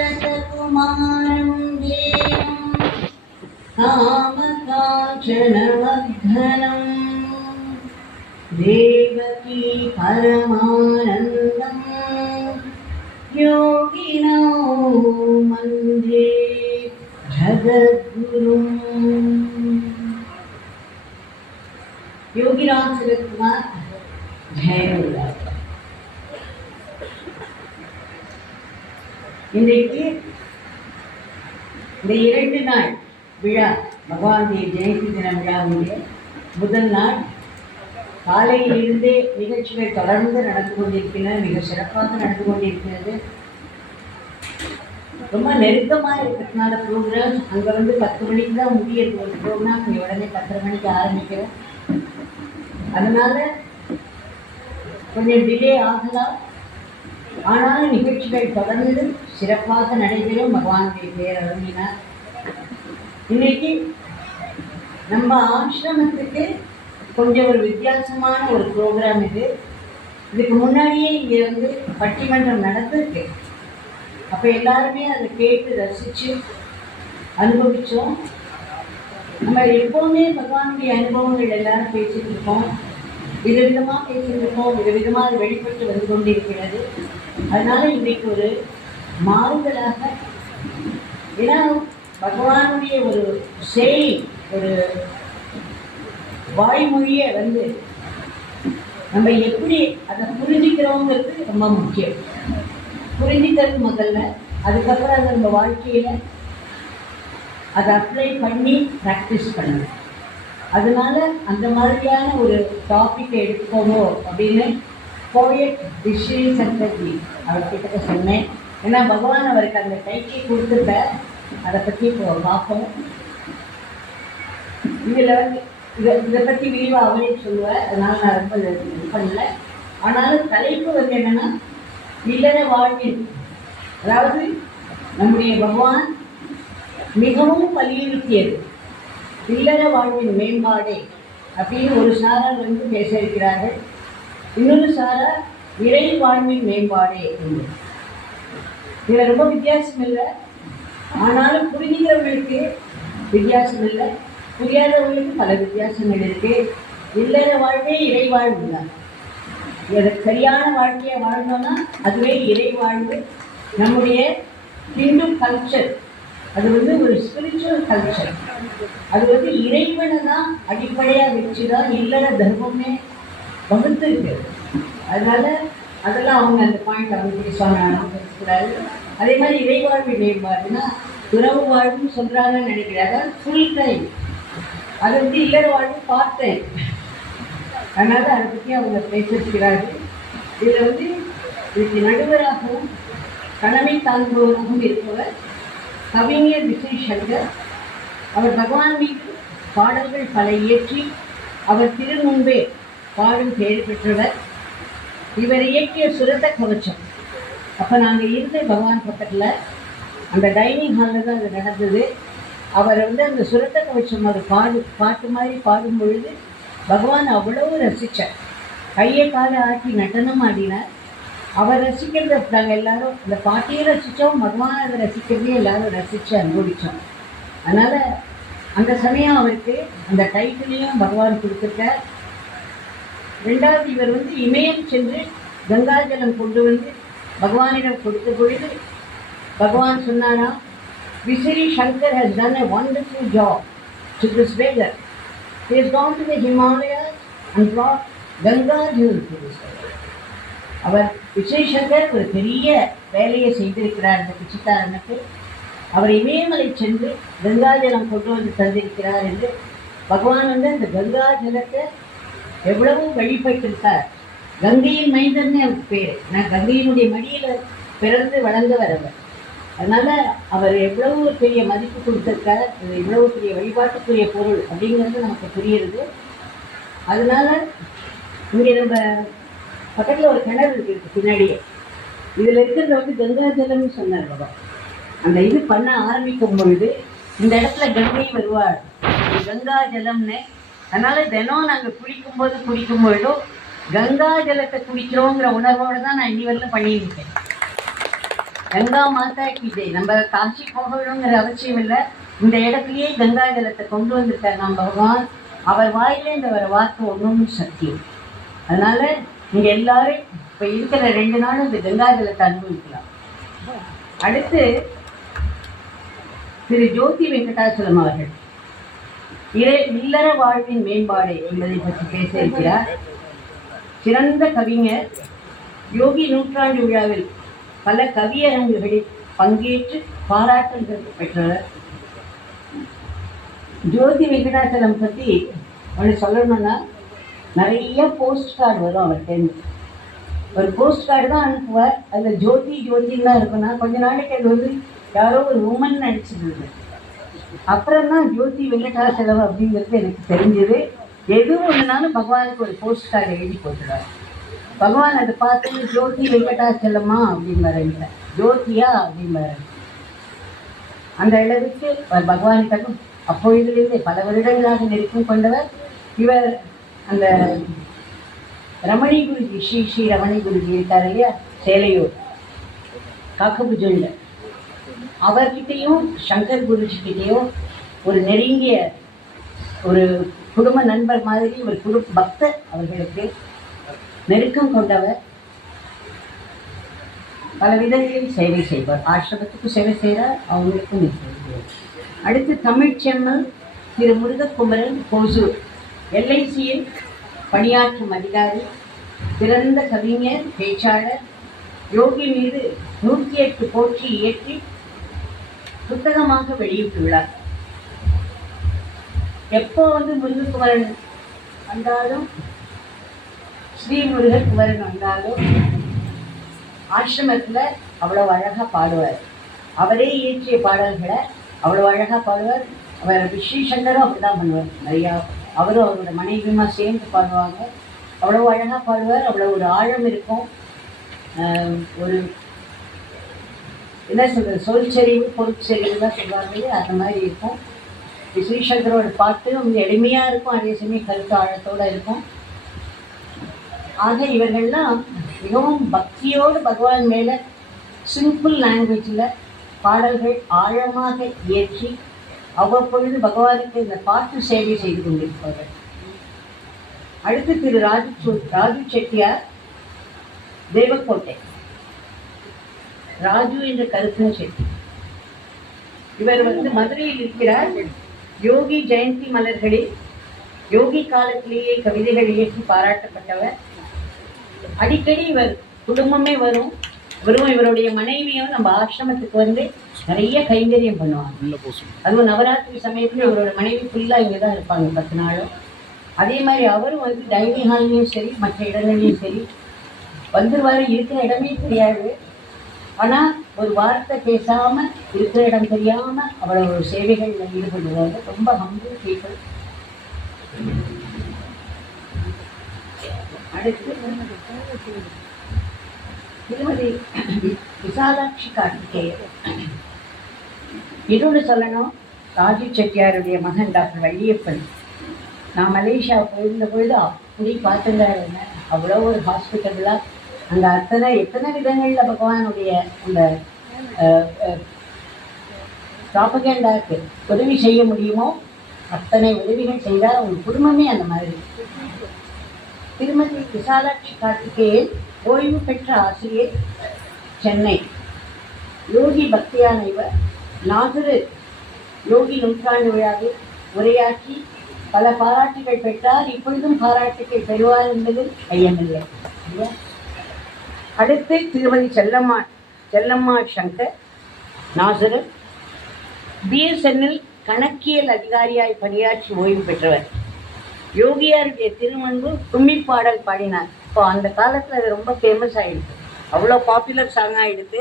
सुरतकुमारं देवं कामकाचनमघनं देवकी परमानन्दम् योगिनो मन्दे जगद्गुरुम् योगिराम सुरतकुमार जय இன்றைக்கு இந்த இரண்டு நாள் விழா பகவானுடைய ஜெயந்தி தின விழாவுடைய முதல் நாள். காலையிலிருந்தே நிகழ்ச்சிகள் தொடர்ந்து நடந்து கொண்டிருக்கின்றன மிக சிறப்பாக நடந்து கொண்டிருக்கிறது. ரொம்ப நெருக்கமாக இருக்கிறதுனால ப்ரோக்ராம் அங்கே வந்து பத்து மணிக்கு தான் முடியுது ஒரு ப்ரோக்ராம் இங்கே உடனே பத்தரை மணிக்கு ஆரம்பிக்கிறோம். அதனால் கொஞ்சம் டிலே ஆகலாம். ஆனாலும் நிகழ்ச்சிகள் தொடர்ந்து சிறப்பாக நடைபெறும். பகவானுடைய பேர் அருளினார். இன்னைக்கு நம்ம ஆசிரமத்துக்கு கொஞ்சம் ஒரு வித்தியாசமான ஒரு ப்ரோக்ராம் இது. இதுக்கு முன்னாடியே இங்கே வந்து பட்டிமன்றம் நடந்திருக்கு. அப்போ எல்லாருமே அதை கேட்டு ரசித்து அனுபவித்தோம் நம்ம எப்போவுமே பகவானுடைய அனுபவங்கள் எல்லாரும் பேசிட்டு இருக்கோம் விதவிதமாக பேசிகிட்டு இருக்கோம் விதவிதமாக அது வெளிப்பட்டு வந்து கொண்டிருக்கிறது. அதனால இன்றைக்கு ஒரு மாறுதலாக ஏன்னா பகவானுடைய ஒரு செய் ஒரு வாய்மொழியை வந்து நம்ம எப்படி அதை புரிஞ்சுக்கிறோங்கிறது ரொம்ப முக்கியம். புரிஞ்சுக்கிறது முதல்ல அதுக்கப்புறம் அதை நம்ம வாழ்க்கையில் அதை அப்ளை பண்ணி ப்ராக்டிஸ் பண்ணணும். அதனால அந்த மாதிரியான ஒரு டாப்பிக்கை எடுத்துக்கோங்க அப்படின்னு போயட் விஸ்ரீ சங்கர்ஜி அவர்கிட்ட சொன்னேன். ஏன்னா பகவான் அவருக்கு அந்த கைக்கு கொடுத்துட்ட அதை பற்றி இப்போ பார்ப்போம். இதில் வந்து இதை இதை பற்றி விரிவாக அவரே சொல்லுவார். அதனால் நான் ரொம்ப இது பண்ணல. ஆனாலும் தலைப்பு வந்து என்னென்னா இல்லற வாழ்வில். அதாவது நம்முடைய பகவான் மிகவும் வலியுறுத்தியது. இல்லற வாழ்வின் மேம்பாடே அப்படின்னு ஒரு சாரால் வந்து பேச இருக்கிறார்கள். இன்னொரு சாரார் இறை வாழ்வின் மேம்பாடே என்று இதில் ரொம்ப வித்தியாசம் இல்லை. ஆனாலும் புரிஞ்சுக்கிறவங்களுக்கு வித்தியாசம் இல்லை. புரியாதவங்களுக்கு பல வித்தியாசங்கள் இருக்கு. இல்லாத வாழ்வே இறை வாழ்வு தான். எனக்கு சரியான வாழ்க்கையை வாழ்ந்தோம்னா அதுவே இறை வாழ்வு நம்முடைய ஹிந்து கல்ச்சர் அது வந்து ஒரு ஸ்பிரிச்சுவல் கல்ச்சர் அது வந்து இறைவனை தான் அடிப்படையாக வச்சு தான் இல்லற தர்மமே வகுத்துருக்கு அதனால அதெல்லாம் அவங்க அந்த பாயிண்ட் அவங்க சொன்னாங்க. அதே மாதிரி இறைவாழ்வு மேம்பாடுனா உறவு வாழ்வுன்னு சொல்கிறாங்கன்னு நினைக்கிறாங்க. ஃபுல் டைம் அது வந்து இல்லற வாழ்வு பார்ட் டைம் அதனால அதை பற்றி அவங்க பேசிருக்கிறார்கள் இதில் வந்து இதுக்கு நடுவராகவும் கடமை தாங்குபவராகவும் இருப்பவர் கவிஞர் விஜய் சங்கர் அவர் பகவான் மீது பாடல்கள் பல இயற்றி அவர் திருமுன்பே பாடும் பெயர் பெற்றவர். இவர் இயக்கிய சுரத கவச்சம். அப்போ நாங்கள் இருந்த பகவான் பக்கத்தில் அந்த டைனிங் ஹாலில் தான் அது நடந்தது. அவர் வந்து அந்த சுரத்த கவச்சம் அது பாடு பாட்டு மாதிரி பாடும் பொழுது பகவான் அவ்வளவு ரசித்தார் கையை காலை ஆட்டி நடனம் ஆடினார். அவர் ரசிக்கிறத நாங்கள் எல்லாரும் அந்த பாட்டையும் ரசித்தோம் பகவான் அதை ரசிக்கிறதையும் எல்லாரும் ரசித்து அனுபவித்தோம் அதனால் அந்த சமயம் அவருக்கு அந்த டைட்டிலையும் பகவான் கொடுத்துருக்கார். ரெண்டாவது இவர் வந்து இமயம் சென்று கங்காஜலம் கொண்டு வந்து பகவானிடம் கொடுத்த பொழுது பகவான் சொன்னாராம் விசிறி Shankar has done a wonderful job to this weather He has gone to the Himalayas and brought Ganga jewel to this அவர் விஜய் சங்கர் ஒரு பெரிய வேலையை செய்திருக்கிறார் இந்த பிச்சைக்காரனுக்கு அவர் இமயமலை சென்று கங்காஜலம் கொண்டு வந்து தந்திருக்கிறார் என்று பகவான் வந்து அந்த கங்காஜலத்தை எவ்வளவோ வழிபட்டிருக்கார் கங்கையின் மைந்தர்னே அவருக்கு பேர். நான் கங்கையினுடைய மடியில் பிறந்து வளர்ந்தவர் அவர். அதனால் அவர் எவ்வளவு பெரிய மதிப்பு கொடுத்துருக்கார் இது எவ்வளவு பெரிய வழிபாட்டுக்குரிய பொருள் அப்படிங்கிறது நமக்கு புரியுது அதனால் இங்கே நம்ம பக்கத்தில் ஒரு கிணறு இருக்கு பின்னாடியே. இதில் இருக்கிறத வந்து கங்கா ஜலம்னு சொன்னார் பாபா. அந்த இது பண்ண ஆரம்பிக்கும் பொழுது இந்த இடத்துல கங்கை வருவாள் கங்கா ஜலம்னு அதனால தினம் நாங்கள் குளிக்கும்போது குடிக்கும் பொழுதும் கங்கா ஜலத்தை குடிக்கிறோங்கிற உணர்வோடு தான் நான் இன்னி வரலும் பண்ணியிருக்கேன் கங்கா மாதா கீதை நம்ம காட்சி போகணுங்கிற அவசியம் இல்லை. இந்த இடத்துலயே கங்கா ஜலத்தை கொண்டு வந்திருக்கார் நாம் பகவான். அவர் வாயிலே இந்த வர வாக்கு ஒன்றும் சத்தியம். அதனால நீங்க எல்லாரும் இப்போ இருக்கிற ரெண்டு நாளும் இந்த கங்கா ஜலத்தை அனுபவிக்கலாம். அடுத்து திரு ஜோதி வெங்கடாச்சலம் அவர்கள். இறை இல்லற வாழ்வின் மேம்பாடு என்பதை பற்றி பேச இருக்கிறார். சிறந்த கவிஞர் யோகி நூற்றாண்டு விழாவில் பல கவியரங்குகளில் பங்கேற்று பாராட்டுகள் பெற்றவர். ஜோதி வெங்கடாச்சலம் பற்றி ஒன்று சொல்லணும்னா நிறைய போஸ்ட் கார்டு வரும் அவர்கிட்ட ஒரு போஸ்ட் கார்டு தான் அனுப்புவார். அதில் ஜோதி ஜோதின்னு தான் இருக்குன்னா கொஞ்ச நாளைக்கு அது வந்து யாரோ ஒரு உமன் நடிச்சிருந்தது அப்புறம் தான் ஜோதி வெங்கடாச்சலம் அப்படிங்கிறது எனக்கு தெரிஞ்சது. எது ஒன்றுனாலும் பகவானுக்கு ஒரு போஸ்ட் கார்டு எழுதி போட்டுருவார் பகவான் அதை பார்த்து ஜோதி வெங்கடாசலமா அப்படிம்பாரு என்கிட்ட. ஜோதியா அப்படிம்பாரு அந்த அளவுக்கு அவர் பகவானுக்காக அப்பொழுதிலிருந்தே பல வருடங்களாக நெருக்கம் கொண்டவர் இவர் அந்த ரமணி குருஜி ஸ்ரீ ஸ்ரீ ரமணி குருஜி இருக்கார் இல்லையா? சேலையூர். காக்கபுஜுண்ட அவர்கிட்டையும் சங்கர் குருஜிக்கிட்டேயும் ஒரு நெருங்கிய ஒரு குடும்ப நண்பர் மாதிரி ஒரு குரு பக்தர் அவர்களுக்கு நெருக்கம் கொண்டவர். பல விதங்களில் சேவை செய்வார். ஆசிரமத்துக்கு சேவை செய்கிறார் அவங்களுக்கும் அடுத்து தமிழ்ச்செம்மல் திரு முருகக்குமரன் கோசூர் எல்ஐசியில் பணியாற்றும் அதிகாரி சிறந்த கவிஞர் பேச்சாளர் யோகி மீது நூற்றி எட்டு போற்றி இயற்றி புத்தகமாக வெளியிட்டுள்ளார். எப்போ வந்து முருகக்குமரன் வந்தாலும் ஸ்ரீ முருகக்குமரன் வந்தாலும் ஆசிரமத்தில் அவ்வளோ அழகாக பாடுவார். அவரே இயற்றிய பாடல்களை அவ்வளோ அழகாக பாடுவார். அவர் ஸ்ரீ சங்கரும் அப்படி தான் பண்ணுவார். நிறையா அவரும் அவரோட மனைவியுமா சேர்ந்து பாடுவாங்க. அவ்வளோ அழகாக பாடுவார். அவ்வளோ ஒரு ஆழம் இருக்கும். ஒரு என்ன சொல்கிறது சொல்செறிவு பொருட்செறிவு தான் சொல்லுவாங்க அந்த மாதிரி இருக்கும். ஸ்ரீசங்கரோட பாட்டு கொஞ்சம் எளிமையாக இருக்கும் அதே சமயம் கருத்து ஆழத்தோடு இருக்கும். ஆக இவர்கள்லாம் மிகவும் பக்தியோடு பகவான் மேலே சிம்பிள் லாங்குவேஜில் பாடல்கள் ஆழமாக இயற்றி அவ்வப்பொழுது பகவானுக்கு இந்த பாட்டு சேவை செய்து கொண்டிருப்பார்கள். அடுத்து திரு ராஜு ராஜு செட்டியார் தேவக்கோட்டை. ராஜு என்ற கருத்தன் செட்டி இவர் வந்து மதுரையில் இருக்கிறார். யோகி ஜெயந்தி மலர்களில் யோகி காலத்திலேயே கவிதைகள் இயற்றி பாராட்டப்பட்டவர். அடிக்கடி இவர் குடும்பமே வரும். இவரும் இவருடைய மனைவியும் நம்ம ஆசிரமத்துக்கு வந்து நிறைய கைங்கரியம் பண்ணுவாங்க. அதுவும் நவராத்திரி சமயத்துல இவரோட மனைவி ஃபுல்லாக இங்கே தான் இருப்பாங்க பத்து நாளும். அதே மாதிரி அவரும் வந்து டைனிங் ஹால்லையும் சரி மற்ற இடங்கள்லையும் சரி. வந்துருவாரு இருக்கிற இடமே தெரியாது. ஆனால் ஒரு வார்த்தை பேசாம இருக்கிற இடம் தெரியாம அவ்வளவு சேவைகளில் ஈடுபடுவது ரொம்ப ஹம்பிள் பீப்புள் அடுத்து திருமதி விசாலாட்சி கார்த்திகேயர் இதோடு சொல்லணும் ராஜு செட்டியாருடைய மகன் டாக்டர் வள்ளியப்பன். நான் மலேசியா போயிருந்த பொழுது அப்படி பார்த்துருந்தாருங்க அவ்வளோ ஒரு ஹாஸ்பிட்டலாக அந்த அத்தனை எத்தனை விதங்களில் பகவானுடைய அந்த ப்ராபகேண்டாக்கு உதவி செய்ய முடியுமோ அத்தனை உதவிகள் செய்தால் அவங்க குடும்பமே அந்த மாதிரி. திருமதி விசாலாட்சி கார்த்திகேயன் ஓய்வு பெற்ற ஆசிரியர் சென்னை. யோகி பக்தியான இவர் நாகரு யோகி நூற்றாண்டு விழாவில் உரையாற்றி பல பாராட்டுகள் பெற்றார். இப்பொழுதும் பாராட்டுகள் பெறுவார் என்பதில் ஐயமில்லை. இல்லையா? அடுத்து திருமதி செல்லம்மா செல்லம்மா சங்கர் நாசரன் பிஎஸ்என்எல் கணக்கியல் அதிகாரியாய் பணியாற்றி ஓய்வு பெற்றவர். யோகியாருடைய திருமணம் கும்மி பாடல் பாடினார். இப்போ அந்த காலத்தில் அது ரொம்ப ஃபேமஸ் ஆகிடுது அவ்வளோ பாப்புலர் சாங் ஆகிடுது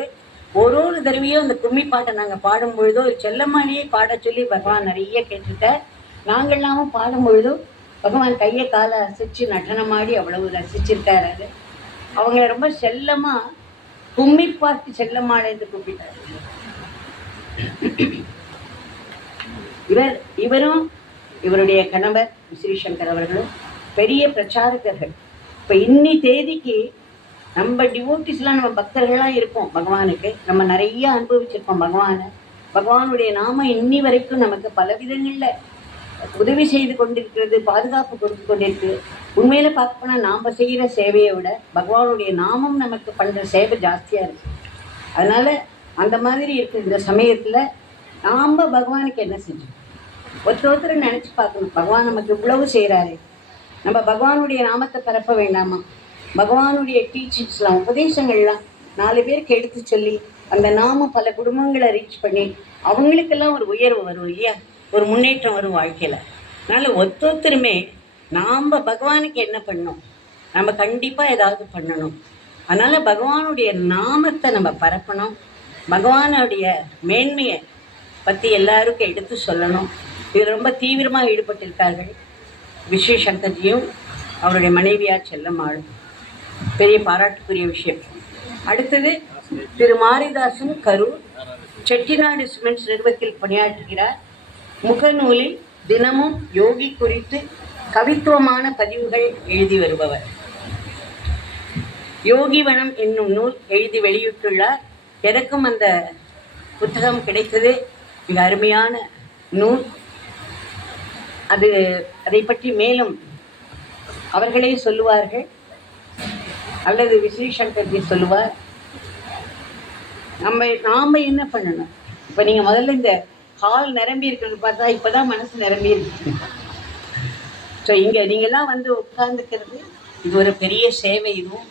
ஒரு ஒரு தடவையும் அந்த கும்மி பாட்டை நாங்கள் பாடும்பொழுதோ செல்லம்மானியே பாட சொல்லி பகவான் நிறைய கேட்டுட்டார். நாங்கள்லாமும் பாடும்பொழுதும் பகவான் கையை காலை அசைச்சு நடனமாடி அவ்வளவு ரசிச்சிருக்காரு அது அவங்கள ரொம்ப செல்லமா கும்மி பார்த்து செல்லம்மாளேந்து கூப்பிட்டார். இவர் இவரும் இவருடைய கணவர் ஸ்ரீசங்கர் அவர்களும் பெரிய பிரச்சாரகர்கள். இப்போ இன்னி தேதிக்கு நம்ம டிவோட்டிஸ்லாம் நம்ம பக்தர்கள்லாம் இருப்போம் பகவானுக்கு. நம்ம நிறைய அனுபவிச்சிருப்போம் பகவானை. பகவானுடைய நாம இன்னி வரைக்கும் நமக்கு பல விதங்களில் உதவி செய்து கொண்டிருக்கிறது பாதுகாப்பு கொடுத்து கொண்டிருக்கு. உண்மையில பார்க்க நாம் செய்கிற சேவையை விட பகவானுடைய நாமம் நமக்கு பண்ணுற சேவை ஜாஸ்தியாக இருக்கு. அதனால அந்த மாதிரி இருக்கிற இந்த சமயத்தில் நாம் பகவானுக்கு என்ன செஞ்சோம்? ஒருத்தர் ஒருத்தர் நினச்சி பார்க்கணும். பகவான் நமக்கு இவ்வளவு செய்கிறாரு நம்ம பகவானுடைய நாமத்தை பரப்ப வேண்டாமா? பகவானுடைய டீச்சிங்ஸ்லாம் உபதேசங்கள்லாம் நாலு பேருக்கு எடுத்து சொல்லி அந்த நாமம் பல குடும்பங்களை ரீச் பண்ணி அவங்களுக்கெல்லாம் ஒரு உயர்வு வரும் இல்லையா? ஒரு முன்னேற்றம் வரும் வாழ்க்கையில். அதனால் ஒத்தொத்தருமே நாம் பகவானுக்கு என்ன பண்ணோம் நம்ம கண்டிப்பாக ஏதாவது பண்ணணும். அதனால் பகவானுடைய நாமத்தை நம்ம பரப்பணும். பகவானுடைய மேன்மையை பற்றி எல்லாருக்கும் எடுத்து சொல்லணும். இது ரொம்ப தீவிரமாக ஈடுபட்டிருக்கார்கள் விஸ்வ சங்கர்ஜியும் அவருடைய மனைவியார் செல்லம்மாளும் பெரிய பாராட்டுக்குரிய விஷயம். அடுத்தது திரு மாரிதாசன் கரூர் செட்டிநாடு சிமெண்ட்ஸ் நிறுவனத்தில் பணியாற்றுகிறார் முகநூலில் தினமும் யோகி குறித்து கவித்துவமான பதிவுகள் எழுதி வருபவர். யோகிவனம் என்னும் நூல் எழுதி வெளியிட்டுள்ளார். எனக்கும் அந்த புத்தகம் கிடைத்தது. மிக அருமையான நூல். அது அதை பற்றி மேலும் அவர்களே சொல்லுவார்கள். அல்லது விஸ்ரீசங்கர்ஜி சொல்லுவார். நம்ம நாம் என்ன பண்ணணும்? இப்போ நீங்கள் முதல்ல இந்த ஹால் நிரம்பி இருக்குன்னு பார்த்தா இப்போ தான் மனசு நிரம்பி இருக்கு. ஸோ இங்கே நீங்கள்லாம் வந்து உட்கார்ந்துக்கிறது இது ஒரு பெரிய சேவை இதுவும்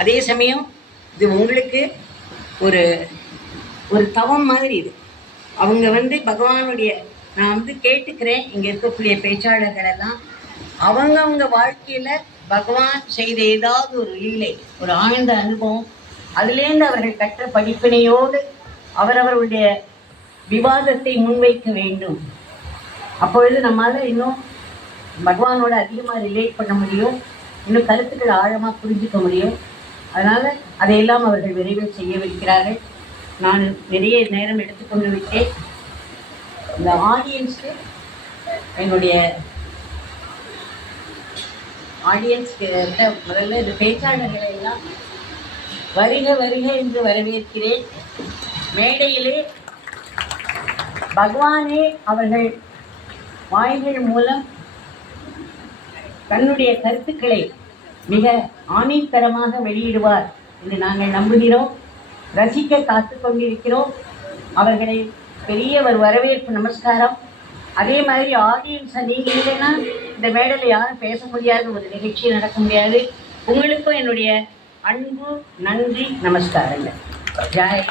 அதே சமயம் இது உங்களுக்கு ஒரு ஒரு தவம் மாதிரி இது. அவங்க வந்து பகவானுடைய நான் வந்து கேட்டுக்கிறேன் இங்கே இருக்கக்கூடிய பேச்சாளர்கள் எல்லாம். அவங்கவங்க வாழ்க்கையில் பகவான் செய்த ஏதாவது ஒரு லீலை ஒரு ஆழ்ந்த அனுபவம். அதுலேருந்து அவர்கள் கற்ற படிப்பினையோடு அவரவருடைய விவாதத்தை முன்வைக்க வேண்டும். அப்பொழுது நம்மளால் இன்னும் பகவானோட அதிகமாக ரிலேட் பண்ண முடியும். இன்னும் கருத்துக்கள் ஆழமாக புரிஞ்சுக்க முடியும். அதனால் அதையெல்லாம் அவர்கள் விரைவில் செய்யவிருக்கிறார்கள் நான் நிறைய நேரம் எடுத்துக்கொண்டு விட்டேன். இந்த ஆடியன்ஸ்க்கு என்னுடைய ஆடியன்ஸ்க்கு முதல்ல இந்த பேச்சாளர்களை எல்லாம் வருக வருக என்று வரவேற்கிறேன். மேடையிலே பகவானே அவர்கள் வாய்கள் மூலம் தன்னுடைய கருத்துக்களை மிக ஆணித்தரமாக வெளியிடுவார் என்று நாங்கள் நம்புகிறோம். ரசிக்க காத்து கொண்டிருக்கிறோம். அவர்களை பெரிய ஒரு வரவேற்பு நமஸ்காரம். அதே மாதிரி ஆடியன்ஸை நீங்கள் இல்லைன்னா இந்த மேடையில் யாரும் பேச முடியாத ஒரு நிகழ்ச்சி நடக்க முடியாது. உங்களுக்கும் என்னுடைய அன்பு நன்றி நமஸ்காரங்கள். ஜாய்.